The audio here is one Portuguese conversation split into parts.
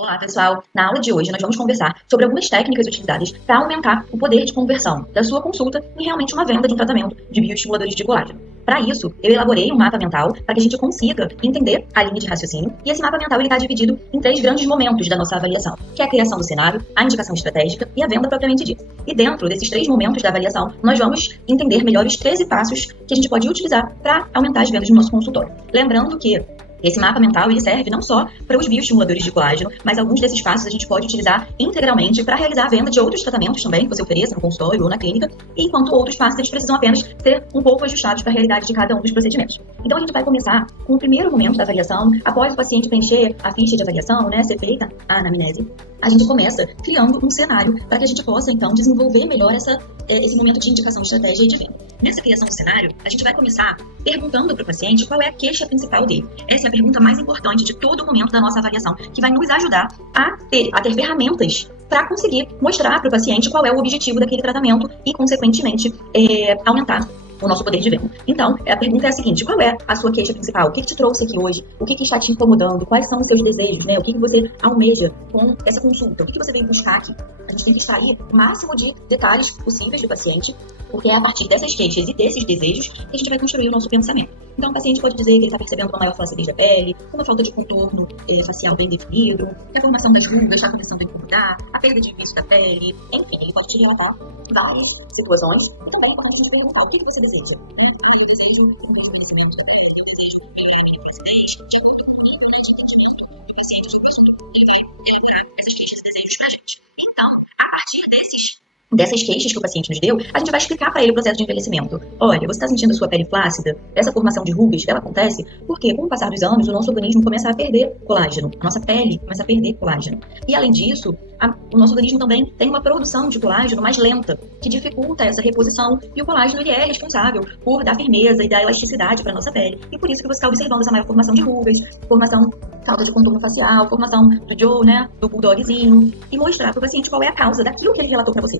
Olá, pessoal! Na aula de hoje, nós vamos conversar sobre algumas técnicas utilizadas para aumentar o poder de conversão da sua consulta em realmente uma venda de um tratamento de bioestimuladores de colágeno. Para isso, eu elaborei um mapa mental para que a gente consiga entender a linha de raciocínio, e esse mapa mental está dividido em 3 grandes momentos da nossa avaliação, que é a criação do cenário, a indicação estratégica e a venda propriamente dita. E dentro desses 3 momentos da avaliação, nós vamos entender melhor os 13 passos que a gente pode utilizar para aumentar as vendas do nosso consultório. Lembrando que esse mapa mental ele serve não só para os bioestimuladores de colágeno, mas alguns desses passos a gente pode utilizar integralmente para realizar a venda de outros tratamentos também que você ofereça no consultório ou na clínica, enquanto outros passos eles precisam apenas ser um pouco ajustados para a realidade de cada um dos procedimentos. Então a gente vai começar com o primeiro momento da avaliação, após o paciente preencher a ficha de avaliação, ser feita a anamnese. A gente começa criando um cenário para que a gente possa, então, desenvolver melhor esse momento de indicação de estratégia e de venda. Nessa criação do cenário, a gente vai começar perguntando para o paciente qual é a queixa principal dele. Essa é a pergunta mais importante de todo o momento da nossa avaliação, que vai nos ajudar a ter ferramentas para conseguir mostrar para o paciente qual é o objetivo daquele tratamento e, consequentemente, aumentar o nosso poder de venda. Então, a pergunta é a seguinte: qual é a sua queixa principal? O que te trouxe aqui hoje? O que está te incomodando? Quais são os seus desejos? O que você almeja com essa consulta? O que você veio buscar aqui? A gente tem que extrair o máximo de detalhes possíveis do paciente, porque é a partir dessas queixas e desses desejos que a gente vai construir o nosso pensamento. Então, o paciente pode dizer que ele está percebendo uma maior flacidez da pele, uma falta de contorno facial bem definido, que a formação das rugas está começando a incomodar, a perda de vício da pele, enfim, ele pode te relatar várias situações. E também é importante a gente perguntar: o que você deseja? Eu desejo um desenvolvimento do corpo, eu desejo melhorar a minha flacidez, de acordo com o nosso entendimento do paciente sobre o assunto, ele vai elaborar essas queixas e desejos pra gente. Então, a partir dessas queixas que o paciente nos deu, a gente vai explicar para ele o processo de envelhecimento. Olha, você está sentindo a sua pele flácida? Essa formação de rugas, ela acontece porque, com o passar dos anos, o nosso organismo começa a perder colágeno. A nossa pele começa a perder colágeno. E, além disso, o nosso organismo também tem uma produção de colágeno mais lenta, que dificulta essa reposição. E o colágeno ele é responsável por dar firmeza e dar elasticidade para a nossa pele. E por isso que você está observando essa maior formação de rugas, falta de contorno facial, formação do Joe, do bulldogzinho, e mostrar para o paciente qual é a causa daquilo que ele relatou para você.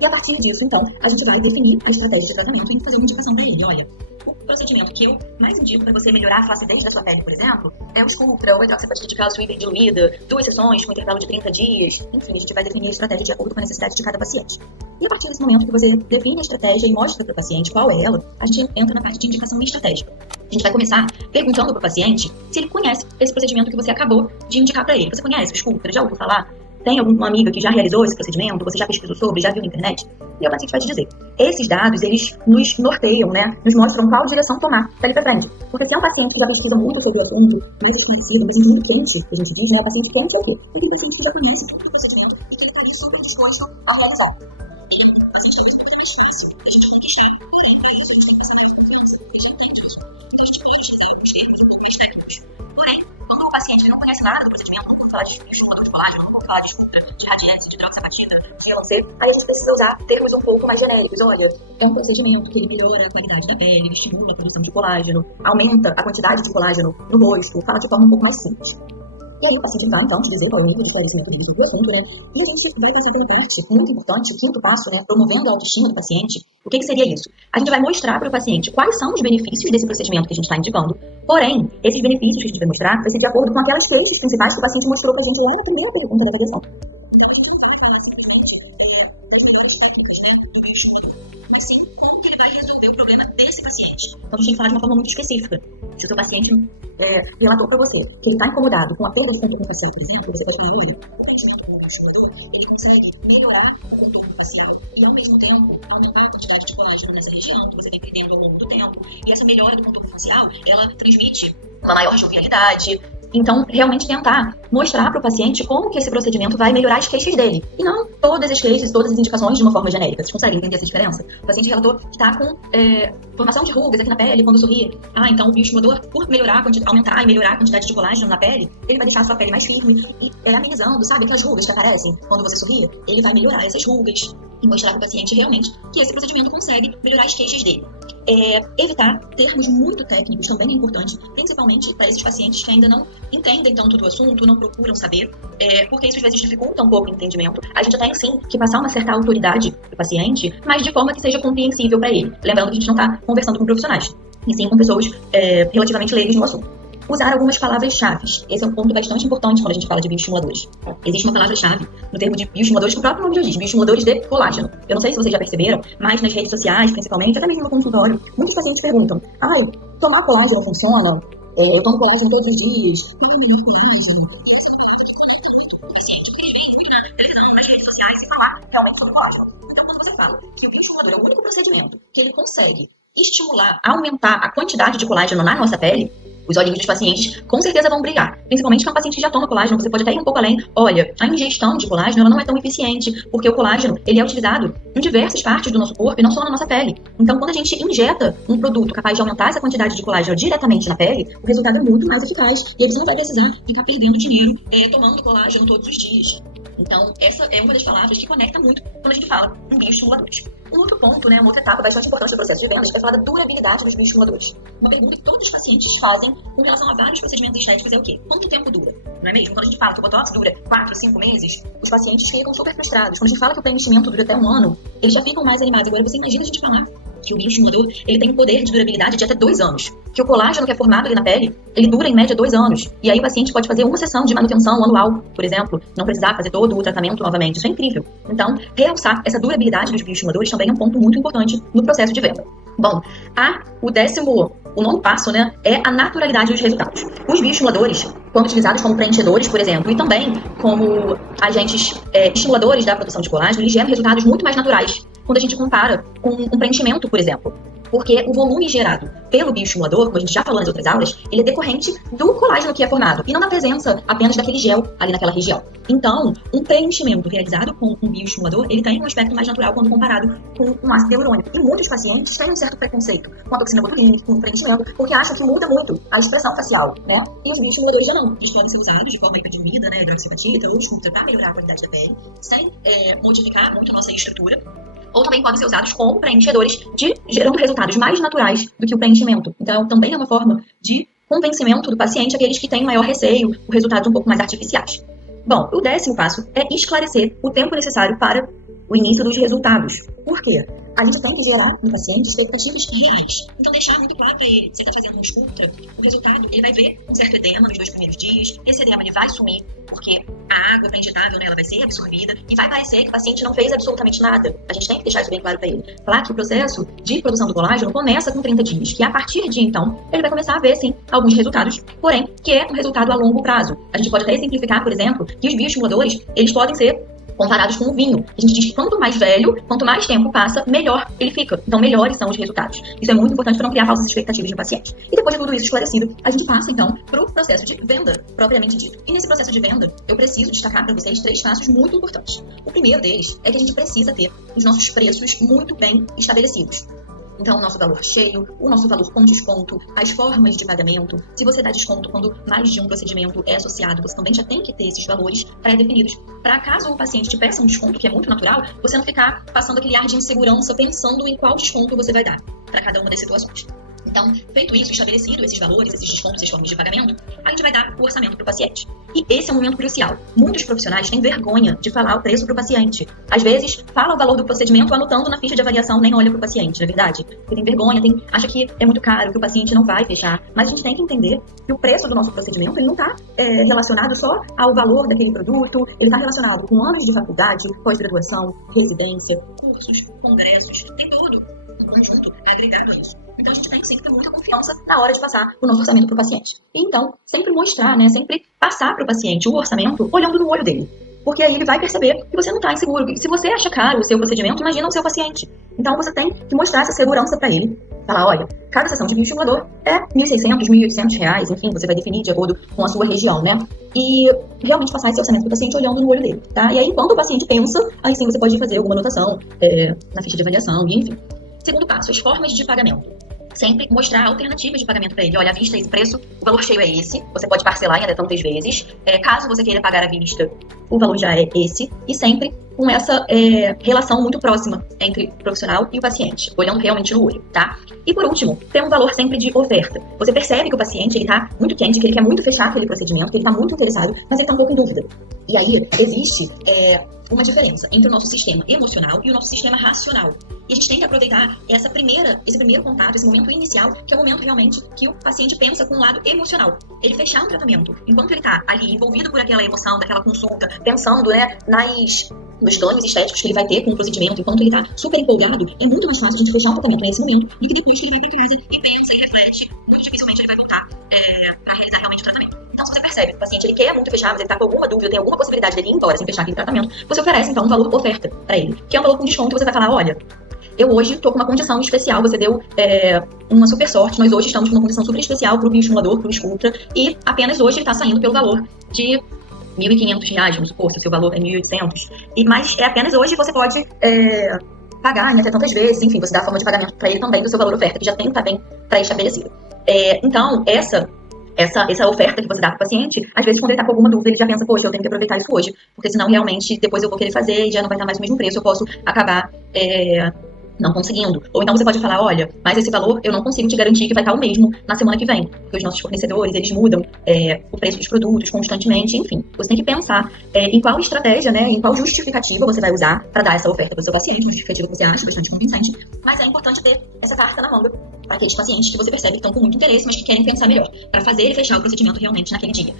E a partir disso, então, a gente vai definir a estratégia de tratamento e fazer uma indicação para ele. Olha, o procedimento que eu mais indico para você melhorar a flacidez da sua pele, por exemplo, é o Sculptra, ou hidroxapatite de cálcio hiperdiluída, 2 sessões com intervalo de 30 dias. Enfim, a gente vai definir a estratégia de acordo com a necessidade de cada paciente. E a partir desse momento que você define a estratégia e mostra para o paciente qual é ela, a gente entra na parte de indicação estratégica. A gente vai começar perguntando para o paciente se ele conhece esse procedimento que você acabou de indicar para ele. Você conhece o Sculptra? Já ouviu falar? Tem alguma amiga que já realizou esse procedimento? Você já pesquisou sobre? Já viu na internet? E o paciente vai te dizer. Esses dados, eles nos norteiam, Nos mostram qual direção tomar dali pra frente. Porque se é um paciente que já pesquisa muito sobre o assunto, mais esclarecido, um paciente muito quente, que a gente diz, o paciente quente é o quê? Porque o paciente que já conhece todo o procedimento e que ele está super disposto a realizar. E o paciente é muito mais fácil a gente conquistar. Porém, para isso a gente tem que passar a confiança. A gente entende isso. Então a gente pode utilizar alguns termos muito mais técnicos. Porém, quando o paciente não conhece nada do procedimento, não vou falar de estimulador de colágeno, não vou falar de Sculptra, de radiese, de hidroxapatita, de Elancê, aí a gente precisa usar termos um pouco mais genéricos. Olha, é um procedimento que ele melhora a qualidade da pele, ele estimula a produção de colágeno, aumenta a quantidade de colágeno no rosto, fala de forma um pouco mais simples. E aí o paciente vai, então, te dizer qual é o nível de esclarecimento dele sobre o assunto, E a gente vai passar pela parte muito importante, o 5º passo, promovendo a autoestima do paciente. O que seria isso? A gente vai mostrar para o paciente quais são os benefícios desse procedimento que a gente está indicando. Porém, esses benefícios que a gente vai mostrar vai ser de acordo com aquelas queixas principais que o paciente mostrou para a gente lá na primeira pergunta da avaliação. Então, a gente não vai falar simplesmente das melhores técnicas do bioestimulador, mas sim como que ele vai resolver o problema desse paciente. Então, a gente tem que falar de uma forma muito específica. Se o seu paciente relatou para você que ele está incomodado com a perda de contorno facial, por exemplo, você pode falar: olha, o preenchimento do bioestimulador, ele consegue melhorar o contorno facial e, ao mesmo tempo, aumentar a quantidade de colágeno nessa região que você vem perdendo ao longo do tempo. E essa melhora do contorno facial, ela transmite uma maior jovialidade. Então, realmente tentar mostrar para o paciente como que esse procedimento vai melhorar as queixas dele. E não todas as queixas, todas as indicações de uma forma genérica. Vocês conseguem entender essa diferença? O paciente relatou que está com formação de rugas aqui na pele quando sorri. Então o bioestimulador, por aumentar e melhorar a quantidade de colágeno na pele, ele vai deixar a sua pele mais firme e amenizando, sabe? Aquelas rugas que aparecem quando você sorri. Ele vai melhorar essas rugas e mostrar para o paciente realmente que esse procedimento consegue melhorar as queixas dele. Evitar termos muito técnicos também é importante, principalmente para esses pacientes que ainda não entendem tanto do assunto, não procuram saber, porque isso às vezes dificulta um pouco o entendimento. A gente tem sim que passar uma certa autoridade para o paciente, mas de forma que seja compreensível para ele. Lembrando que a gente não está conversando com profissionais, e sim com pessoas relativamente leigas no assunto. usar algumas palavras-chave. Esse é um ponto bastante importante quando a gente fala de bioestimuladores. Existe uma palavra-chave no termo de bioestimuladores que o próprio nome já diz, bioestimuladores de colágeno. Eu não sei se vocês já perceberam, mas nas redes sociais, principalmente, até mesmo no consultório, muitos pacientes perguntam: ai, tomar colágeno funciona? Eu tomo colágeno todos os dias. Não é melhor colágeno? O paciente, porque eles veem na televisão, nas redes sociais, se falar realmente sobre colágeno. Então, quando você fala que o bioestimulador é o único procedimento que ele consegue estimular, aumentar a quantidade de colágeno na nossa pele, os olhinhos dos pacientes com certeza vão brilhar. Principalmente que é um paciente que já toma colágeno, você pode até ir um pouco além. Olha, a ingestão de colágeno ela não é tão eficiente, porque o colágeno ele é utilizado em diversas partes do nosso corpo e não só na nossa pele. Então, quando a gente injeta um produto capaz de aumentar essa quantidade de colágeno diretamente na pele, o resultado é muito mais eficaz. E aí você não vai precisar ficar perdendo dinheiro tomando colágeno todos os dias. Então, essa é uma das palavras que conecta muito quando a gente fala em bioestimuladores. Um outro ponto, uma outra etapa bastante importante do processo de vendas é falar da durabilidade dos bioestimuladores. Uma pergunta que todos os pacientes fazem com relação a vários procedimentos estéticos é o quê? Quanto tempo dura? Não é mesmo? Quando a gente fala que o Botox dura 4, 5 meses, os pacientes ficam super frustrados. Quando a gente fala que o preenchimento dura até 1 ano, eles já ficam mais animados. Agora, você imagina a gente falar que o bioestimulador ele tem um poder de durabilidade de até 2 anos. Que o colágeno que é formado ali na pele, ele dura em média 2 anos. E aí o paciente pode fazer uma sessão de manutenção anual, por exemplo, não precisar fazer todo o tratamento novamente. Isso é incrível. Então, realçar essa durabilidade dos bioestimuladores também é um ponto muito importante no processo de venda. Bom, o nono passo, é a naturalidade dos resultados. Os bioestimuladores, quando utilizados como preenchedores, por exemplo, e também como agentes estimuladores da produção de colágeno, eles geram resultados muito mais naturais quando a gente compara com um preenchimento, por exemplo. Porque o volume gerado pelo bioestimulador, como a gente já falou nas outras aulas, ele é decorrente do colágeno que é formado e não da presença apenas daquele gel ali naquela região. Então, um preenchimento realizado com um bioestimulador, ele tem um aspecto mais natural quando comparado com um ácido hialurônico. E muitos pacientes têm um certo preconceito com a toxina botulínica, com o preenchimento, porque acham que muda muito a expressão facial, E os bioestimuladores já não. Eles podem ser usados de forma hiperdiluída, hidroxiapatita ou escultura para melhorar a qualidade da pele, sem modificar muito a nossa estrutura. Ou também podem ser usados como preenchedores, gerando resultados mais naturais do que o preenchimento. Então, também é uma forma de convencimento do paciente, aqueles que têm maior receio, por resultados um pouco mais artificiais. Bom, o 10º passo é esclarecer o tempo necessário para o início dos resultados. Por quê? A gente tem que gerar no paciente expectativas reais. Então, deixar muito claro para ele, você está fazendo um Sculptra, o resultado, ele vai ver um certo edema nos 2 primeiros dias, esse edema ele vai sumir, porque a água pré-injetável, ela vai ser absorvida, e vai parecer que o paciente não fez absolutamente nada. A gente tem que deixar isso bem claro para ele. Falar que o processo de produção do colágeno começa com 30 dias, que a partir de então, ele vai começar a ver, sim, alguns resultados, porém, que é um resultado a longo prazo. A gente pode até exemplificar, por exemplo, que os bioestimuladores, eles podem ser comparados com o vinho. A gente diz que quanto mais velho, quanto mais tempo passa, melhor ele fica. Então, melhores são os resultados. Isso é muito importante para não criar falsas expectativas no paciente. E depois de tudo isso esclarecido, a gente passa, então, para o processo de venda, propriamente dito. E nesse processo de venda, eu preciso destacar para vocês 3 passos muito importantes. O primeiro deles é que a gente precisa ter os nossos preços muito bem estabelecidos. Então, o nosso valor cheio, o nosso valor com desconto, as formas de pagamento. Se você dá desconto quando mais de um procedimento é associado, você também já tem que ter esses valores pré-definidos. Para caso o paciente te peça um desconto, que é muito natural, você não ficar passando aquele ar de insegurança pensando em qual desconto você vai dar para cada uma das situações. Então, feito isso, estabelecido esses valores, esses descontos, essas formas de pagamento, a gente vai dar o orçamento para o paciente. E esse é um momento crucial. Muitos profissionais têm vergonha de falar o preço para o paciente. Às vezes, fala o valor do procedimento anotando na ficha de avaliação, nem olha para o paciente, não é verdade? Porque tem vergonha, acha que é muito caro, que o paciente não vai fechar. Mas a gente tem que entender que o preço do nosso procedimento ele não está relacionado só ao valor daquele produto, ele está relacionado com anos de faculdade, pós-graduação, residência, cursos, congressos, tem todo um conjunto agregado a isso. Então, a gente tem que sempre ter muita confiança na hora de passar o nosso orçamento para o paciente. E, então, sempre mostrar, sempre passar para o paciente o orçamento olhando no olho dele. Porque aí ele vai perceber que você não está inseguro. Que se você acha caro o seu procedimento, imagina o seu paciente. Então, você tem que mostrar essa segurança para ele. Falar, olha, cada sessão de bioestimulador é R$1.600, R$1.800, enfim, você vai definir de acordo com a sua região, E realmente passar esse orçamento para o paciente olhando no olho dele, tá? E aí, enquanto o paciente pensa, aí sim você pode fazer alguma anotação na ficha de avaliação, e enfim. Segundo passo, as formas de pagamento. Sempre mostrar alternativas de pagamento para ele. Olha, à vista esse preço, o valor cheio é esse, você pode parcelar em até tantas vezes. Caso você queira pagar à vista, o valor já é esse. E sempre com essa relação muito próxima entre o profissional e o paciente, olhando realmente no olho, tá? E por último, tem um valor sempre de oferta. Você percebe que o paciente, ele tá muito quente, que ele quer muito fechar aquele procedimento, que ele tá muito interessado, mas ele tá um pouco em dúvida. E aí, existe uma diferença entre o nosso sistema emocional e o nosso sistema racional. E a gente tem que aproveitar esse primeiro contato, esse momento inicial, que é o momento realmente que o paciente pensa com o lado emocional. Ele fechar um tratamento, enquanto ele tá ali envolvido por aquela emoção, daquela consulta, pensando, né, nos ganhos estéticos que ele vai ter com o procedimento, enquanto ele tá super empolgado, é muito mais fácil a gente fechar um tratamento nesse momento do que depois que ele vai pra casa e pensa e reflete. Muito dificilmente ele vai voltar pra realizar realmente o tratamento. Então, se você percebe que o paciente ele quer muito fechar, mas ele tá com alguma dúvida, tem alguma possibilidade dele ir embora sem fechar aquele tratamento, você oferece, então, um valor oferta pra ele, que é um valor com desconto, e você vai falar, olha, eu hoje tô com uma condição especial, você deu uma super sorte, nós hoje estamos com uma condição super especial pro bioestimulador, pro Sculptra, e apenas hoje ele tá saindo pelo valor de R$1.500, vamos supor, se o seu valor é 1.800, mas apenas hoje você pode pagar, né, até tantas vezes, enfim, você dá a forma de pagamento pra ele também do seu valor oferta, que já tem que estar bem pré-estabelecido. Então, essa oferta que você dá pro paciente, às vezes quando ele tá com alguma dúvida, ele já pensa, poxa, eu tenho que aproveitar isso hoje, porque senão realmente depois eu vou querer fazer e já não vai estar mais o mesmo preço, eu posso acabar não conseguindo. Ou então você pode falar, olha, mas esse valor eu não consigo te garantir que vai estar o mesmo na semana que vem, porque os nossos fornecedores, eles mudam o preço dos produtos constantemente, enfim. Você tem que pensar em qual estratégia, né, em qual justificativa você vai usar para dar essa oferta para o seu paciente, uma justificativa que você acha bastante convincente, mas é importante ter essa carta na manga para aqueles pacientes que você percebe que estão com muito interesse, mas que querem pensar melhor, para fazer e fechar o procedimento realmente naquele dia.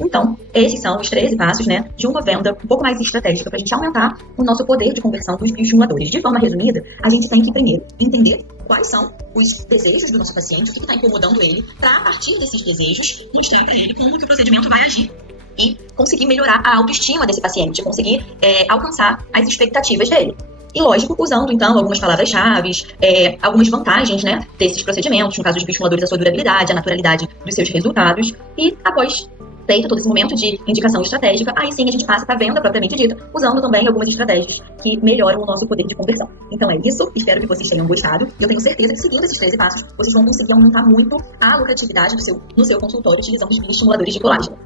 Então, esses são os 13 passos, né, de uma venda um pouco mais estratégica para a gente aumentar o nosso poder de conversão dos bioestimuladores. De forma resumida, a gente tem que primeiro entender quais são os desejos do nosso paciente, o que está incomodando ele, para a partir desses desejos mostrar para ele como que o procedimento vai agir e conseguir melhorar a autoestima desse paciente, conseguir alcançar as expectativas dele. E lógico, usando então algumas palavras-chave, algumas vantagens, né, desses procedimentos, no caso dos bioestimuladores, a sua durabilidade, a naturalidade dos seus resultados, e após feito todo esse momento de indicação estratégica, aí sim a gente passa para a venda propriamente dita, usando também algumas estratégias que melhoram o nosso poder de conversão. Então é isso, espero que vocês tenham gostado, e eu tenho certeza que seguindo esses 13 passos, vocês vão conseguir aumentar muito a lucratividade no seu consultório utilizando os bioestimuladores de colágeno.